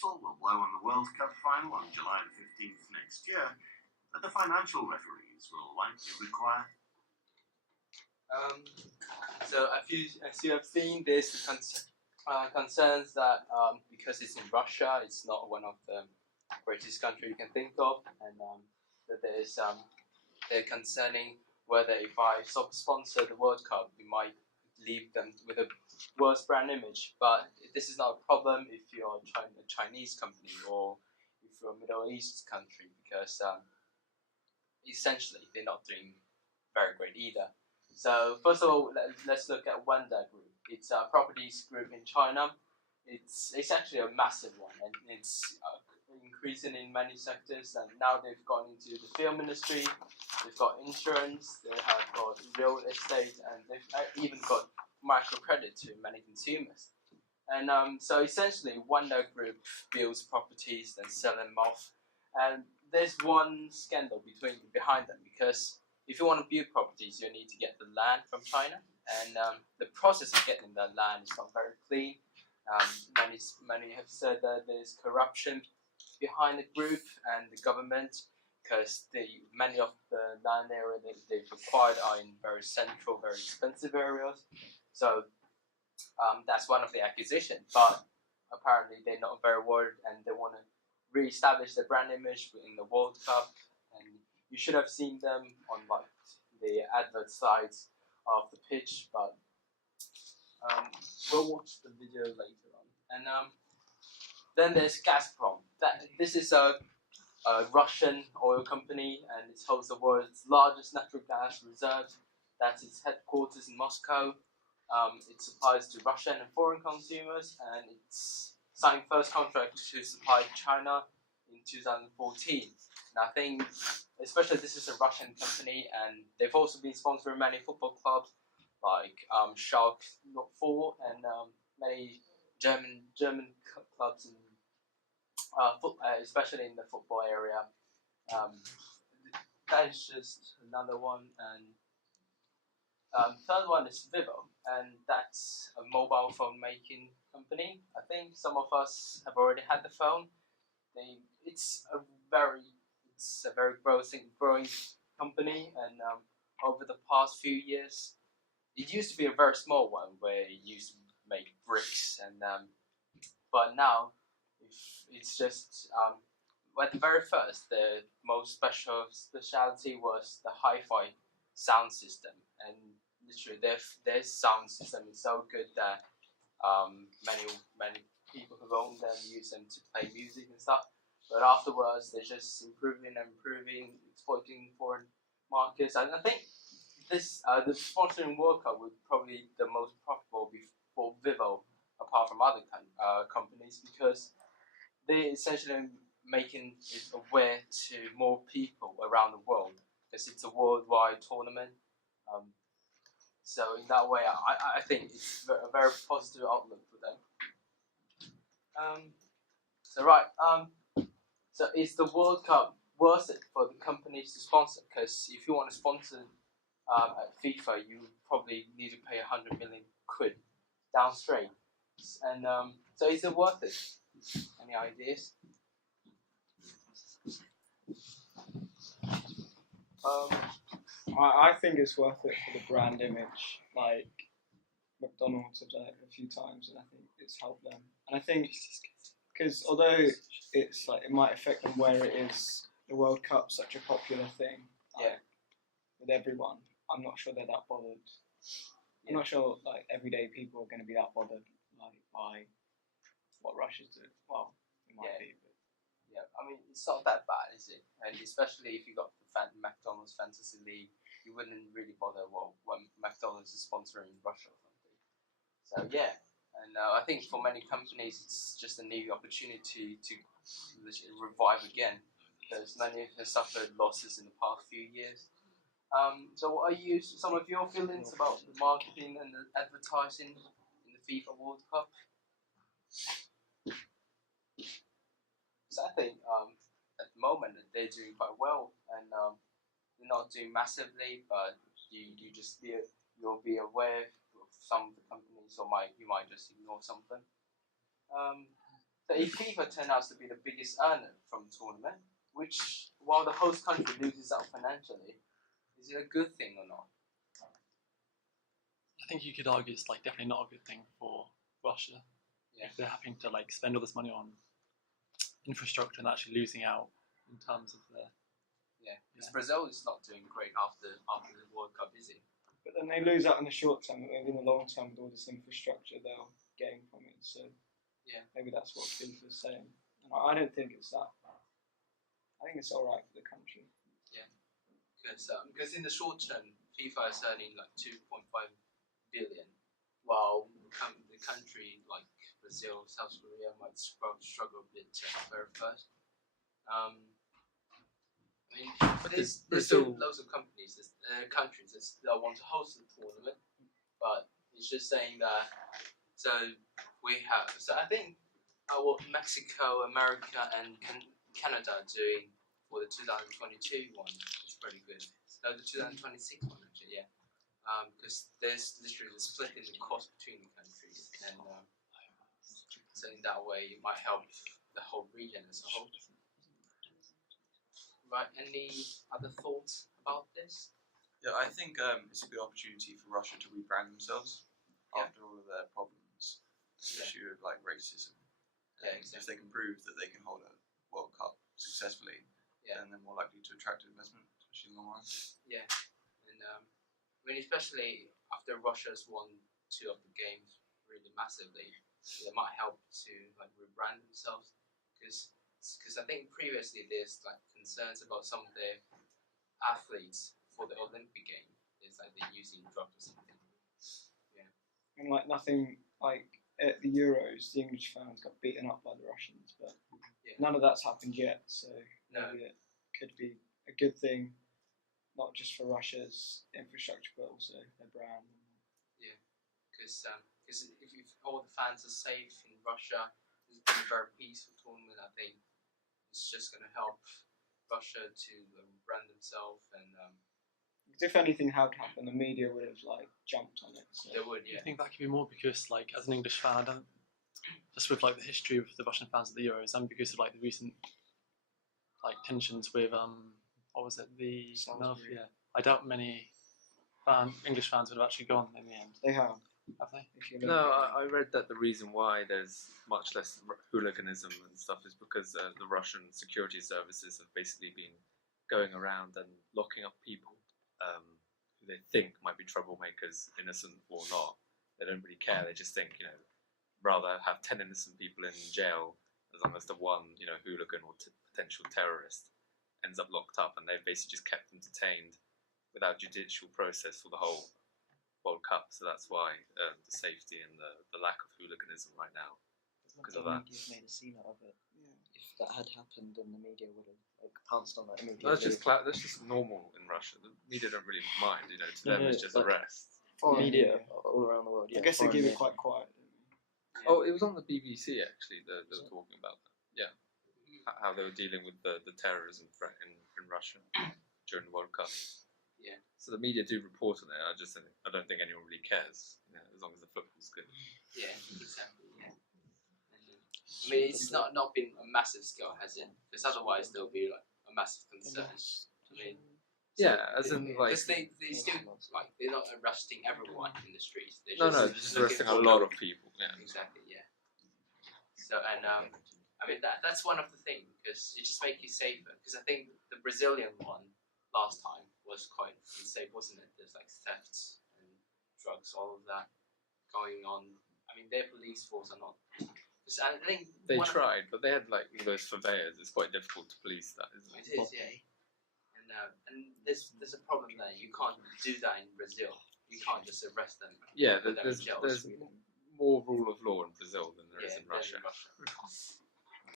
whistle will blow on the World Cup final on July the 15th next year, but the financial referees will likely require. So as you have seen, there's concerns that because it's in Russia, it's not one of the greatest countries you can think of, and that they're concerning whether if I sponsor the World Cup, we might leave them with a worse brand image. But this is not a problem if you're a Chinese company or if you're a Middle East country, because essentially they're not doing very great either. So first of all, let's look at Wanda Group. It's a properties group in China. It's actually a massive one, and it's increasing in many sectors. And now they've gone into the film industry. They've got insurance. They have got real estate, and they've even got microcredit to many consumers. And so essentially, Wanda Group builds properties, then sell them off. And there's one scandal behind them, because if you want to build properties, you need to get the land from China, and the process of getting the land is not very clean. Many have said that there's corruption behind the group and the government, because many of the land area that they've acquired are in very central, very expensive areas. So that's one of the accusations. But apparently they're not very worried, and they want to re-establish their brand image in the World Cup. And you should have seen them on like the advert sides of the pitch, but we'll watch the video later on. And then there's Gazprom. This is a Russian oil company, and it holds the world's largest natural gas reserves. That's its headquarters in Moscow. It supplies to Russian and foreign consumers, and it's signed first contract to supply China in 2014. And I think, especially this is a Russian company, and they've also been sponsoring many football clubs like Schalke 04 and many German clubs, in, especially in the football area. That is just another one. And third one is Vivo, and that's a mobile phone making company. I think some of us have already had the phone. It's a very growing company, and over the past few years, it used to be a very small one where it used to make bricks, and but now it's just at the very first, the most specialty was the hi-fi sound system, and literally their sound system is so good that many people who own them use them to play music and stuff. But afterwards, they're just improving, exploiting foreign markets. And I think the sponsoring World Cup would probably be the most profitable for Vivo, apart from other companies, because they're essentially making it aware to more people around the world, because it's a worldwide tournament. So in that way, I think it's a very positive outlook for them. So is the World Cup worth it for the companies to sponsor? Because if you want to sponsor at FIFA, you probably need to pay 100 million quid down straight. And so is it worth it? Any ideas? I think it's worth it for the brand image. Like McDonald's have done it a few times, and I think it's helped them. And I think because although it's like it might affect them where it is, the World Cup's such a popular thing, with everyone. I'm not sure they're that bothered. I'm not sure like everyday people are going to be that bothered like by what Russia's doing. Well, it might be. But. Yeah, I mean it's not that bad, is it? And especially if you got the McDonald's Fantasy League, you wouldn't really bother when McDonald's is sponsoring Russia or something. So yeah. And I think for many companies, it's just a new opportunity to revive again, because many have suffered losses in the past few years. So what are some of your feelings about the marketing and the advertising in the FIFA World Cup? So I think at the moment they're doing quite well, and they're not doing massively, but you'll be aware of some of the companies, or you might just ignore something. that if FIFA turned out to be the biggest earner from the tournament, which while the host country loses out financially, is it a good thing or not? I think you could argue it's like definitely not a good thing for Russia if they're having to like spend all this money on infrastructure and actually losing out in terms of their. Because Brazil is not doing great after the World Cup, is it? But then they lose out in the short term, but maybe in the long term with all this infrastructure they'll gain from it. So maybe that's what FIFA is saying. And I don't think it's that. I think it's all right for the country. Because in the short term, FIFA is earning like 2.5 billion, while the country like Brazil, South Korea might struggle a bit to very first. But there's still loads of countries that want to host the tournament, but it's just saying that. So I think what Mexico, America, and Canada are doing for the 2022 one is pretty good. No, the 2026 one actually, because there's literally a split in the cost between the countries, and so in that way it might help the whole region as a whole. Right, any other thoughts about this? Yeah, I think it's a good opportunity for Russia to rebrand themselves after all of their problems, the issue of like racism. Exactly. If they can prove that they can hold a World Cup successfully, then they're more likely to attract investment, especially in the long run. And I mean, especially after Russia's won 2 of the games really massively, they might help to like rebrand themselves because I think previously there's like concerns about some of their athletes for the Olympic game. It's like they're using drugs or something. And like nothing like at the Euros, the English fans got beaten up by the Russians, but none of that's happened yet. So maybe it could be a good thing, not just for Russia's infrastructure, but also their brand. Because if all the fans are safe in Russia, it's been a very peaceful tournament. I think it's just going to help Russia to brand themselves and. If anything had happened, the media would have like jumped on it. So. They would, I think that could be more because, like, as an English fan, I don't just with like the history of the Russian fans at the Euros, and because of like the recent like tensions with what was it, the I doubt many English fans would have actually gone in the end. They have. Have they? No, I read that the reason why there's much less hooliganism and stuff is because the Russian security services have basically been going around and locking up people who they think might be troublemakers, innocent or not. They don't really care. They just think, rather have 10 innocent people in jail as long as the one, hooligan or potential terrorist ends up locked up, and they've basically just kept them detained without judicial process for the whole World Cup. So that's why the safety and the lack of hooliganism right now because of that. The media made a scene out of it. If that had happened, then the media would have pounced on that immediately. That's just normal in Russia. The media don't really mind. To them it's just arrest. Media all around the world. I guess they keep it quite quiet. Oh, it was on the BBC actually. They were talking about that. Yeah, how they were dealing with the terrorism threat in Russia during the World Cup. Yeah. So the media do report on it. I don't think anyone really cares. As long as the football's good. Yeah, exactly. Yeah. I mean, it's not been a massive scale, has it? Because otherwise there'll be like a massive concern. I mean. As in like. Because they still they're not arresting everyone in the streets. They're just arresting a lot of people. Yeah. Exactly. Yeah. So I mean that's one of the things because it just makes you safer. Because I think the Brazilian one last time was quite unsafe, wasn't it? There's like thefts and drugs, all of that going on. I mean, their police force are not. I think they tried, but they had like those surveyors. It's quite difficult to police that, isn't it? It is, yeah. And there's a problem there. You can't do that in Brazil. You can't just arrest them. Yeah, there's more rule of law in Brazil than there is in Russia.